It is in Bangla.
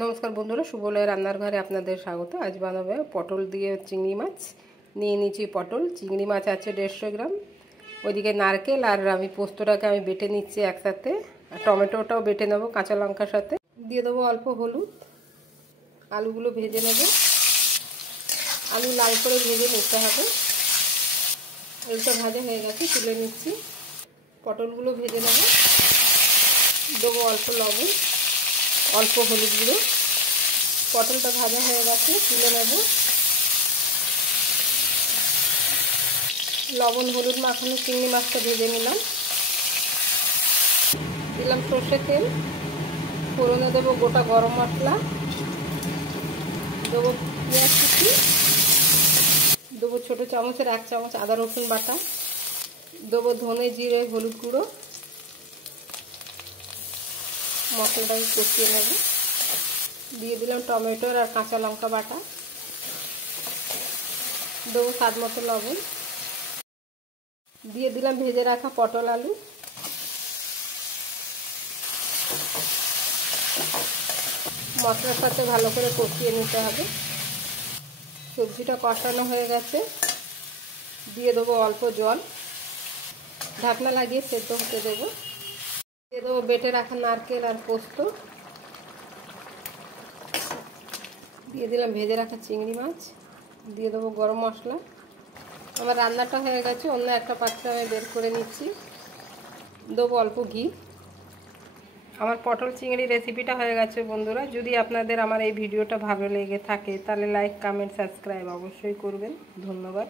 নমস্কার বন্ধুরা, সুবলয় রান্নার ঘরে আপনাদের স্বাগত। আজ বানাবে পটল দিয়ে চিংড়ি মাছ। নিয়ে নিয়েছি পটল, চিংড়ি মাছ আছে 150 গ্রাম, ওইদিকে নারকেল আর আমি পোস্তটাকে আমি বেটে নিচ্ছি একসাথে, আর টমেটোটাও বেটে নেব কাঁচা লঙ্কার সাথে। দিয়ে দেবো অল্প হলুদ। আলুগুলো ভেজে নেব, আলু লাল করে ভেজে নিতে হবে। আলুটা ভাজা হয়ে গেছে, তুলে নিচ্ছি। পটলগুলো ভেজে নেব, দেবো অল্প লবণ, অল্প হলুদ গুঁড়ো। পটলটা ভাজা হয়ে গেছে, তুলে নেব। লবণ হলুদ মাখানো চিংড়ি মাছটা ভেজে নিলাম। দিলাম সর্ষের তেল, ফোড়নে দেবো গোটা গরম মশলা, দেবো পেঁয়াজ কুচি, দেবো ছোটো চামচের 1 চামচ আদা রসুন বাটা, দেবো ধনে জিরে হলুদ গুঁড়ো। মশলাটাকে কষিয়ে নেব। দিয়ে দিলাম টমেটো আর কাঁচা লঙ্কা বাটা, দেবো স্বাদ মতো লবণ, দিয়ে দিলাম ভেজে রাখা পটল আলু। মশলার সাথে ভালো করে কষিয়ে নিতে হবে। সবজিটা কষানো হয়ে গেছে, দিয়ে দেবো অল্প জল, ঢাকনা লাগিয়ে সেদ্ধ হতে দেবো। দিয়ে দেবো বেটে রাখা নারকেল আর পোস্ত, দিয়ে দিলাম ভেজে রাখা চিংড়ি মাছ, দিয়ে দেবো গরম মশলা। আমার রান্নাটা হয়ে গেছে, অন্য একটা পাত্রে আমি বের করে নিচ্ছি। দেবো অল্প ঘি। আমার পটল চিংড়ি রেসিপিটা হয়ে গেছে বন্ধুরা। যদি আপনাদের আমার এই ভিডিওটা ভালো লেগে থাকে তাহলে লাইক কমেন্ট সাবস্ক্রাইব অবশ্যই করবেন। ধন্যবাদ।